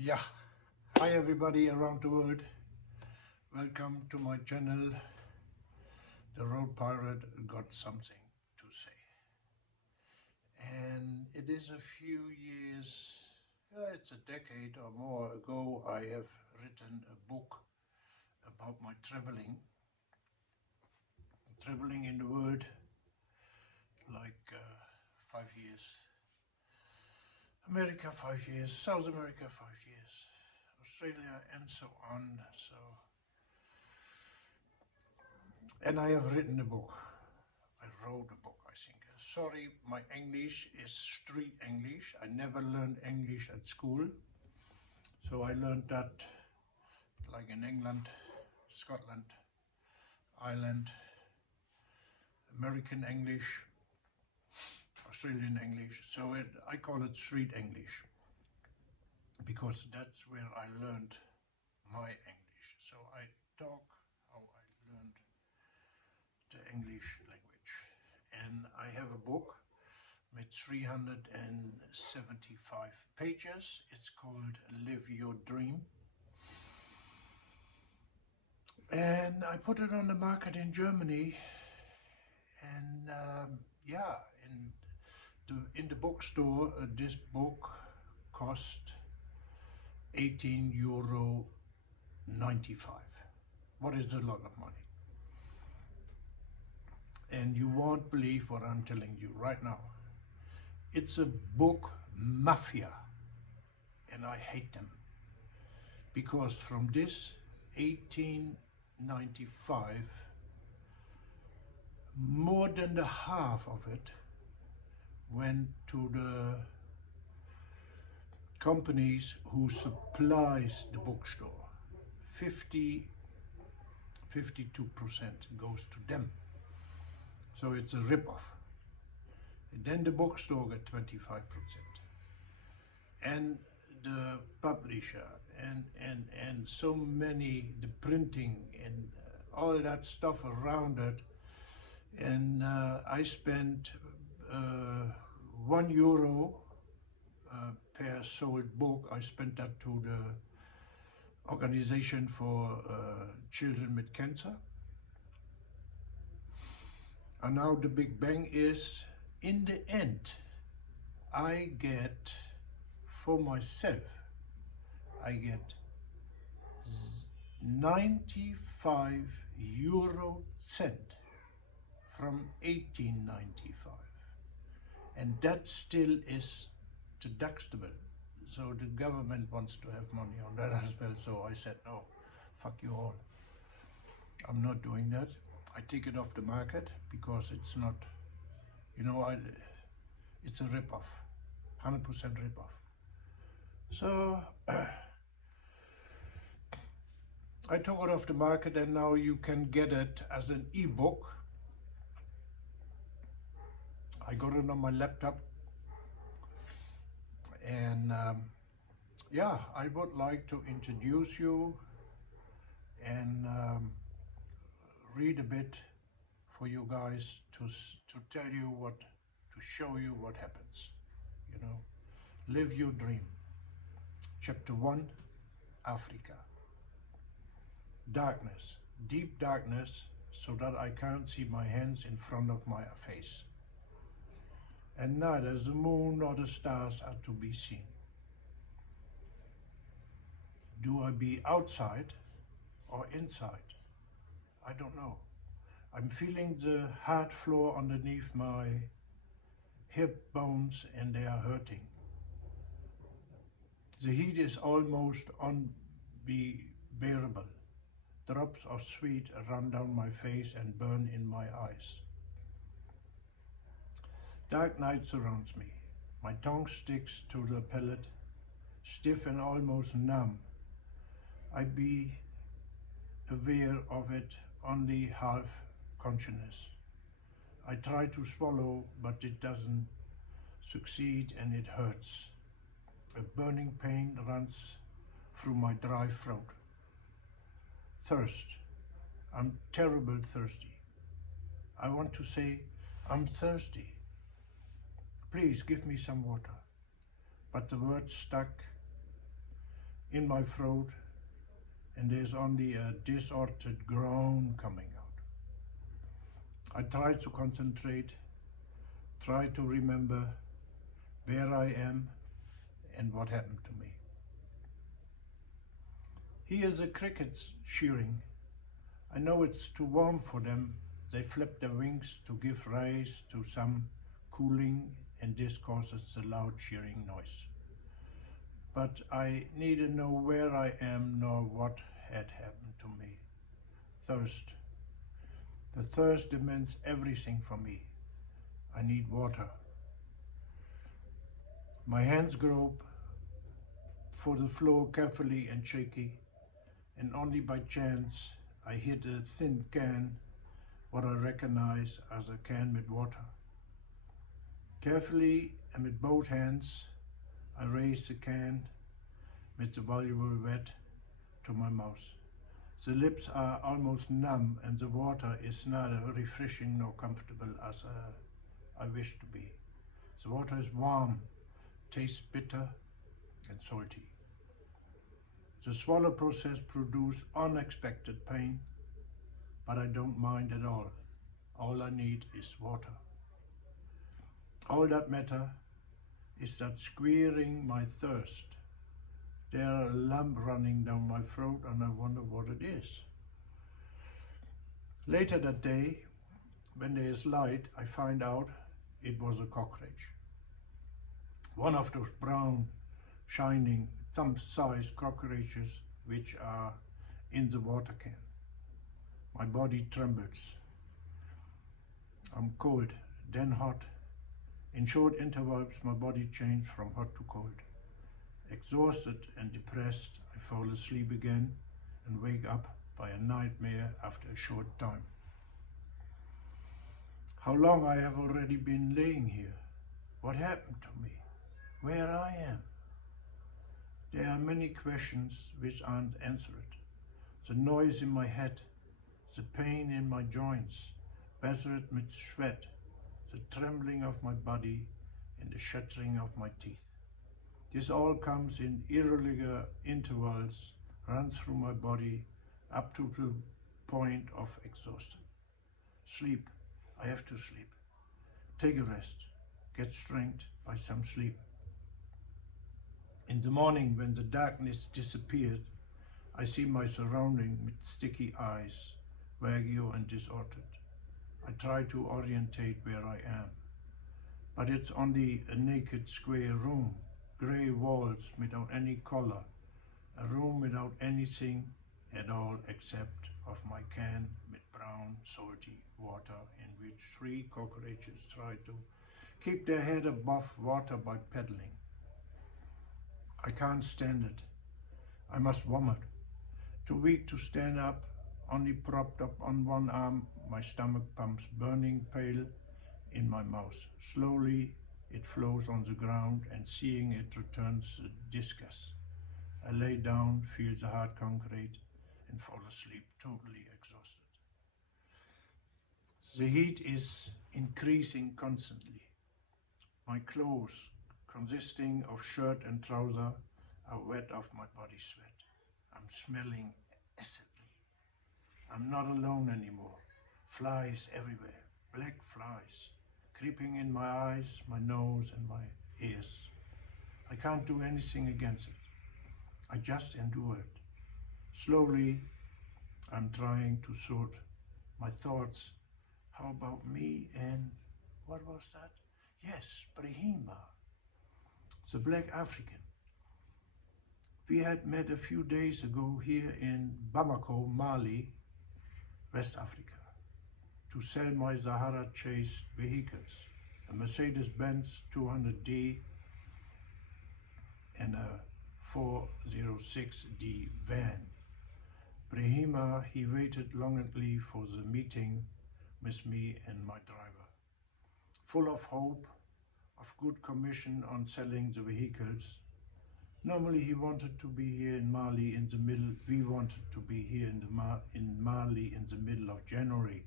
Yeah, hi everybody around the world. Welcome to my channel. The Road Pirate got something to say. And it is a few years, it's a decade or more ago, I have written a book about my traveling in the world, like 5 years. America 5 years, South America 5 years, Australia and so on. And I have written a book. I wrote a book, I think. Sorry, my English is street English. I never learned English at school. So I learned that like in England, Scotland, Ireland, American English, Australian English. So I call it street English because that's where I learned my English. So I talk how I learned the English language. And I have a book with 375 pages. It's called Live Your Dream. And I put it on the market in Germany. And yeah, in the bookstore, this book cost €18.95. What is a lot of money? And you won't believe what I'm telling you right now. It's a book mafia, and I hate them. Because from this 1895, more than the half of it went to the companies who supplies the bookstore. 52% goes to them. So it's a rip-off. And then the bookstore got 25%. And the publisher and so many, the printing and all that stuff around it. And I spent €1 per sold book. I spent that to the Organization for Children with Cancer. And now the big bang is, in the end, I get, for myself, I get 95 € from 1895. And that still is deductible. So the government wants to have money on that as well. So I said, no, fuck you all. I'm not doing that. I take it off the market because it's not, it's a rip-off, 100% rip-off. So I took it off the market, and now you can get it as an ebook. I got it on my laptop, and yeah, I would like to introduce you and read a bit for you guys to tell you what, to show you what happens. Live your dream. Chapter 1, Africa. Darkness, deep darkness, so that I can't see my hands in front of my face. And neither the moon nor the stars are to be seen. Do I be outside or inside? I don't know. I'm feeling the hard floor underneath my hip bones, and they are hurting. The heat is almost unbearable. Drops of sweat run down my face and burn in my eyes. Dark night surrounds me. My tongue sticks to the palate, stiff and almost numb. I be aware of it only half consciousness. I try to swallow, but it doesn't succeed, and it hurts. A burning pain runs through my dry throat. Thirst. I'm terribly thirsty. I want to say, I'm thirsty. Please give me some water. But the words stuck in my throat, and there's only a disordered groan coming out. I try to concentrate, try to remember where I am and what happened to me. Here the crickets cheering. I know it's too warm for them. They flap their wings to give rise to some cooling, and this causes the loud cheering noise. But I neither know where I am nor what had happened to me. Thirst. The thirst demands everything from me. I need water. My hands grope for the floor carefully and shaky, and only by chance I hit a thin can, what I recognize as a can with water. Carefully and with both hands, I raise the can with the valuable wet to my mouth. The lips are almost numb, and the water is neither refreshing nor comfortable as I wish to be. The water is warm, tastes bitter and salty. The swallow process produces unexpected pain, but I don't mind at all. All I need is water. All that matters is that squeering my thirst. There are a lump running down my throat, and I wonder what it is. Later that day, when there is light, I find out it was a cockroach. One of those brown, shining, thumb-sized cockroaches which are in the water can. My body trembles. I'm cold, then hot. In short intervals, my body changes from hot to cold. Exhausted and depressed, I fall asleep again and wake up by a nightmare after a short time. How long I have already been laying here? What happened to me? Where I am? There are many questions which aren't answered. The noise in my head, the pain in my joints, battered with sweat, the trembling of my body, and the shattering of my teeth. This all comes in irregular intervals, runs through my body up to the point of exhaustion. Sleep. I have to sleep. Take a rest. Get strength by some sleep. In the morning, when the darkness disappeared, I see my surrounding with sticky eyes, vague and disordered. I try to orientate where I am, but it's only a naked square room, grey walls without any color, a room without anything at all except of my can with brown, salty water in which 3 cockroaches try to keep their head above water by paddling. I can't stand it. I must vomit. Too weak to stand up, only propped up on one arm, my stomach pumps burning pale in my mouth. Slowly it flows on the ground, and seeing it returns disgust. I lay down, feel the hard concrete, and fall asleep, totally exhausted. The heat is increasing constantly. My clothes, consisting of shirt and trouser, are wet off my body sweat. I'm smelling acidly. I'm not alone anymore. Flies everywhere, black flies, creeping in my eyes, my nose and my ears. I can't do anything against it. I just endure it. Slowly, I'm trying to sort my thoughts. How about me and, what was that? Yes, Brahima, the black African. We had met a few days ago here in Bamako, Mali, West Africa, to sell my Sahara-chased vehicles, a Mercedes-Benz 200D and a 406D van. Brahima, he waited longingly for the meeting with me and my driver. Full of hope, of good commission on selling the vehicles. Normally he wanted to be here in Mali in the middle, we wanted to be here in Mali in the middle of January,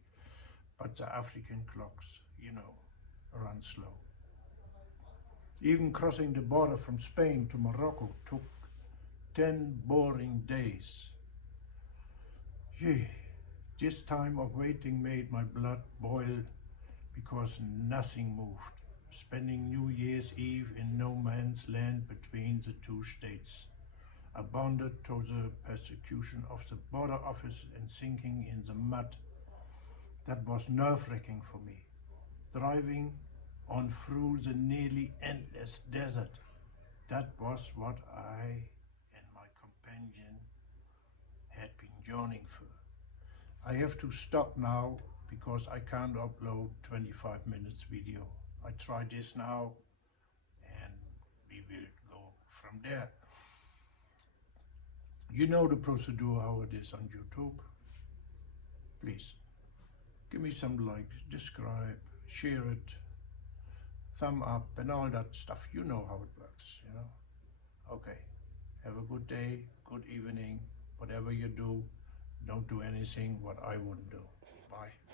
but the African clocks, run slow. Even crossing the border from Spain to Morocco took 10 boring days. Yea, this time of waiting made my blood boil because nothing moved. Spending New Year's Eve in no man's land between the two states. I bonded to the persecution of the border office and sinking in the mud. That was nerve-wracking for me. Driving on through the nearly endless desert. That was what I and my companion had been yearning for. I have to stop now because I can't upload 25 minutes video. I try this now and we will go from there. You know the procedure how it is on YouTube. Please give me some likes, subscribe, share it, thumb up and all that stuff. You know how it works, you know. Okay, have a good day, good evening, whatever you do, don't do anything what I wouldn't do. Bye.